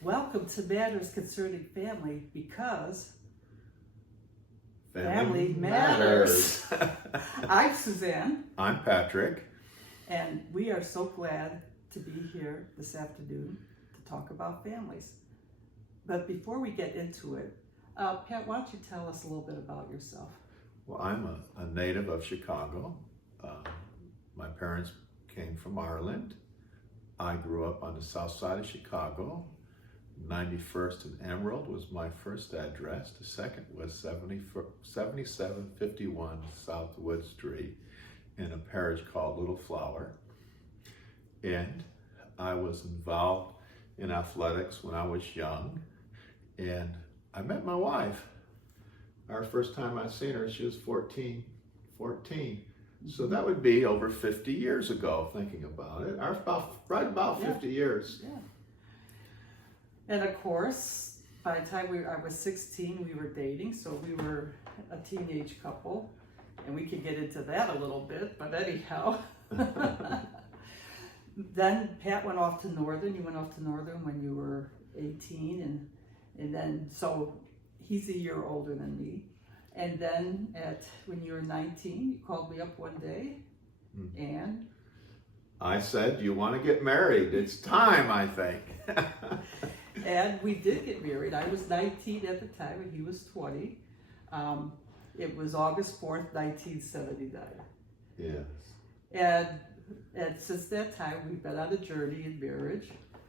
Welcome to Matters Concerning Family, because Family matters. I'm Suzanne, I'm Patrick. and we are so glad to be here this afternoon to talk about families. But before we get into it, Pat, why don't you tell us a little bit about yourself? Well, I'm a native of Chicago. My parents came from Ireland. I grew up on the south side of Chicago. 91st and Emerald was my first address. The second was 7751 South Wood Street in a parish called Little Flower. And I was involved in athletics when I was young. And I met my wife. Our first time I seen her, she was 14. So that would be over 50 years ago, thinking about it. Right about 50 years. Yeah. And of course, by the time I was 16, we were dating, so we were a teenage couple, and we could get into that a little bit, but anyhow. Then Pat went off to Northern. You went off to Northern when you were 18, and then, so he's a year older than me. And then when you were 19, you called me up one day, and I said, "You want to get married? It's time, I think." And we did get married. I was 19 at the time, and he was 20. It was August 4th, 1979. Yes. And since that time, we've been on a journey in marriage.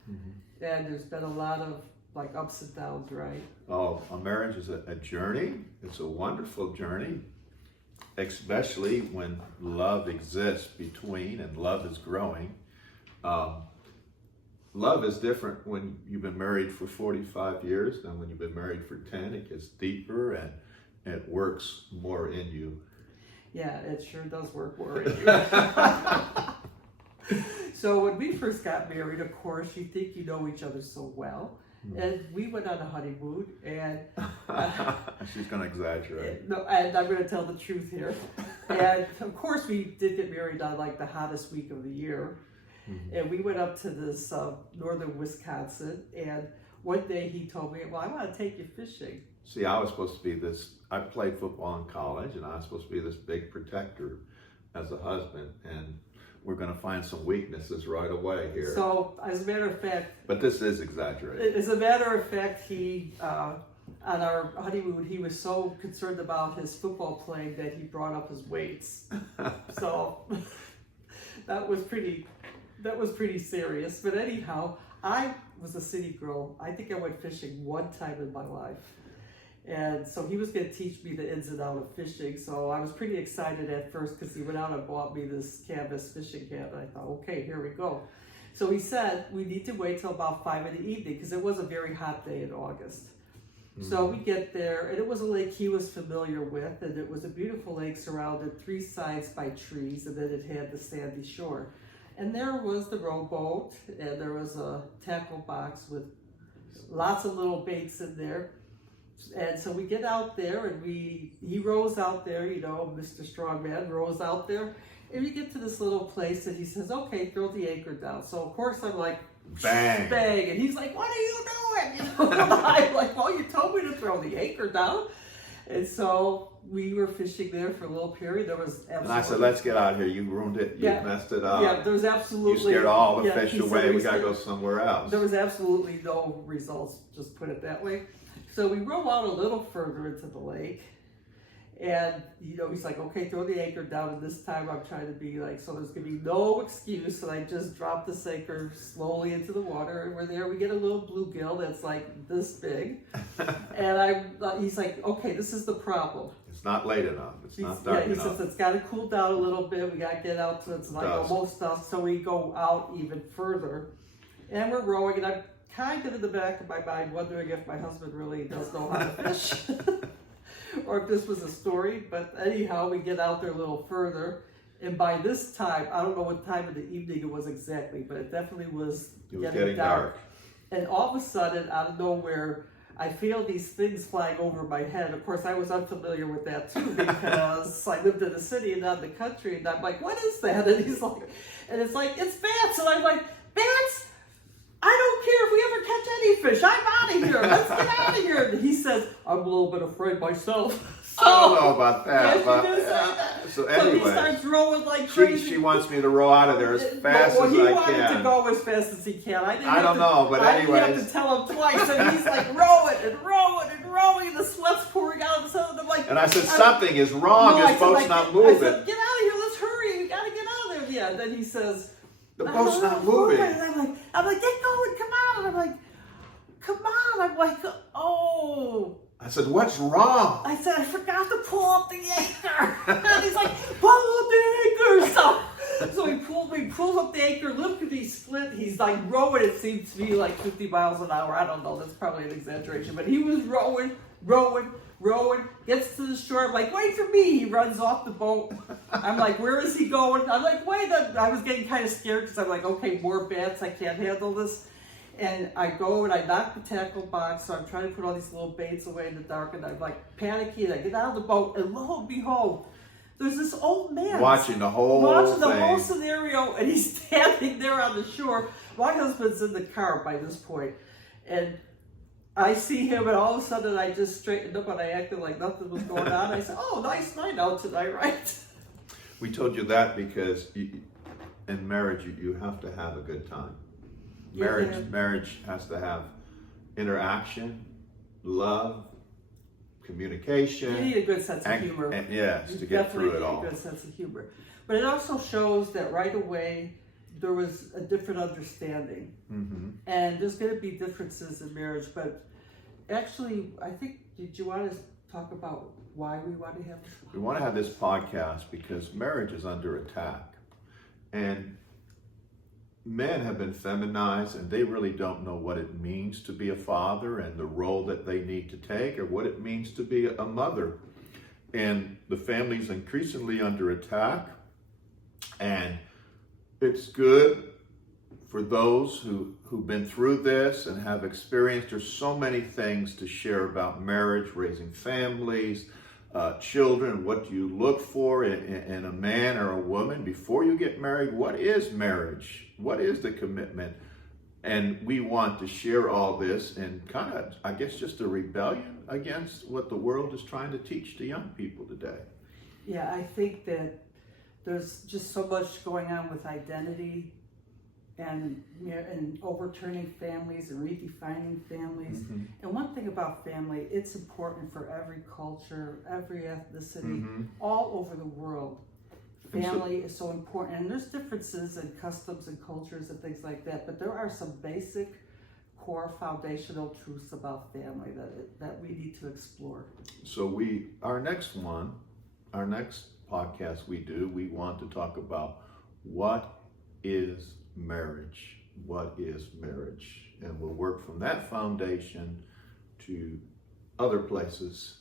Mm-hmm. And there's been a lot of like ups and downs, right? Oh, a marriage is a journey. It's a wonderful journey, especially when love exists between and love is growing. Love is different when you've been married for 45 years than when you've been married for 10. It gets deeper and it works more in you. Yeah, it sure does work more in you. So when we first got married, of course, you think you know each other so well. And we went on a honeymoon, and she's going to exaggerate. No, and I'm going to tell the truth here. And of course, we did get married on like the hottest week of the year. Mm-hmm. And we went up to this northern Wisconsin, and one day he told me, "Well, I want to take you fishing." See, I was supposed to be this, I played football in college, and I was supposed to be this big protector as a husband, and we're going to find some weaknesses right away here. So, as a matter of fact... But this is exaggerated. As a matter of fact, he, on our honeymoon, he was so concerned about his football playing that he brought up his weights. So, that was pretty serious. But anyhow, I was a city girl. I think I went fishing one time in my life. And so he was going to teach me the ins and outs of fishing. So I was pretty excited at first because he went out and bought me this canvas fishing cap. And I thought, okay, here we go. So he said, we need to wait till about 5 in the evening because it was a very hot day in August. Mm-hmm. So we get there, and it was a lake he was familiar with. And it was a beautiful lake surrounded 3 sides by trees. And then it had the sandy shore. And there was the rowboat, and there was a tackle box with lots of little baits in there. And so we get out there, and he rows out there, you know, Mr. Strongman rows out there, and we get to this little place, and he says, "Okay, throw the anchor down." So of course I'm like, bang, and he's like, "What are you doing?" You know, and I'm like, "Well, you told me to throw the anchor down." And so we were fishing there for a little period. There was absolutely... And I said, "Let's get out of here. You ruined it. You messed it up. Yeah, there was absolutely... You scared all the fish away. We got to go somewhere else." There was absolutely no results, just put it that way. So we row out a little further into the lake, and, you know, he's like, "Okay, throw the anchor down," and this time I'm trying to be like, so there's going to be no excuse, and I just drop this anchor slowly into the water, and we're there, we get a little bluegill that's like this big, and he's like, "Okay, this is the problem. It's not late enough. It's not dark enough." He says, "It's got to cool down a little bit. We got to get out to it's like almost dusk." So we go out even further, and we're rowing, and I'm kind of in the back of my mind wondering if my husband really does know how to fish or if this was a story. But anyhow, we get out there a little further, and by this time, I don't know what time of the evening it was exactly, but it definitely was getting dark. And all of a sudden, out of nowhere, I feel these things flying over my head. Of course, I was unfamiliar with that too because I lived in the city and not in the country. And I'm like, "What is that?" And he's like, and it's like, "It's bats." And I'm like, "Bats? I don't care if we ever catch any fish. I'm out of here. Let's get out of here. And he says, I'm a little bit afraid myself. So, I don't know about that. yes, but, you did say that. So So anyway, he starts rowing like crazy. she wants me to row out of there as fast well, as he I wanted can. to go as fast as he can. I don't know, but I didn't have anyways. to tell him twice. And he's like rowing and rowing and rowing, and the sweat's pouring out. And so I'm like, And I said, something is wrong. No, I This said, boat's like, not I moving. said, get out of here. Let's hurry. We got to get out of there. Yeah. And then he says, The boat's not moving. And I'm like, get going. Come on. And I'm like, come on. I'm like, oh. I said, what's wrong? I said, I forgot to pull up the anchor. And he's like, pull up the anchor. So he pulls up the anchor, look at these split. He's like rowing, it seems to be like 50 miles an hour. I don't know, that's probably an exaggeration. But he was rowing, gets to the shore. I'm like, wait for me. He runs off the boat. I'm like, where is he going? I'm like, wait. I was getting kind of scared because I'm like, okay, more bats. I can't handle this. And I go and I knock the tackle box, so I'm trying to put all these little baits away in the dark, and I'm like panicky, and I get out of the boat, and lo and behold, there's this old man Watching the whole thing. scenario, and he's standing there on the shore. My husband's in the car by this point, and I see him, and all of a sudden I just straightened up and I acted like nothing was going on. I said, oh, nice night out tonight, right? We told you that because in marriage you have to have a good time. Marriage has to have interaction, love, communication. You need a good sense of humor. And yes, You to get through it definitely all. need a good sense of humor. But it also shows that right away there was a different understanding. Mm-hmm. And there's going to be differences in marriage. But actually, I think, did you want to talk about why we want to have this podcast? We want to have this podcast because marriage is under attack. And men have been feminized, and they really don't know what it means to be a father and the role that they need to take, or what it means to be a mother. And the family's increasingly under attack, and it's good for those who've been through this and have experienced. There's so many things to share about marriage, raising families, children. What do you look for in a man or a woman before you get married? What is marriage? What is the commitment? And we want to share all this and kind of, I guess, just a rebellion against what the world is trying to teach to young people today. Yeah, I think that there's just so much going on with identity and overturning families and redefining families. Mm-hmm. And one thing about family, it's important for every culture, every ethnicity, Mm-hmm. all over the world. And so- Family is so important, and there's differences in customs and cultures and things like that, but there are some basic core foundational truths about family that we need to explore. So our next podcast we want to talk about what is marriage. What is marriage? And we'll work from that foundation to other places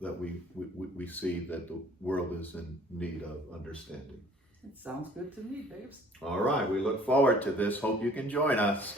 that we see that the world is in need of understanding. It sounds good to me, babes. All right, we look forward to this. Hope you can join us.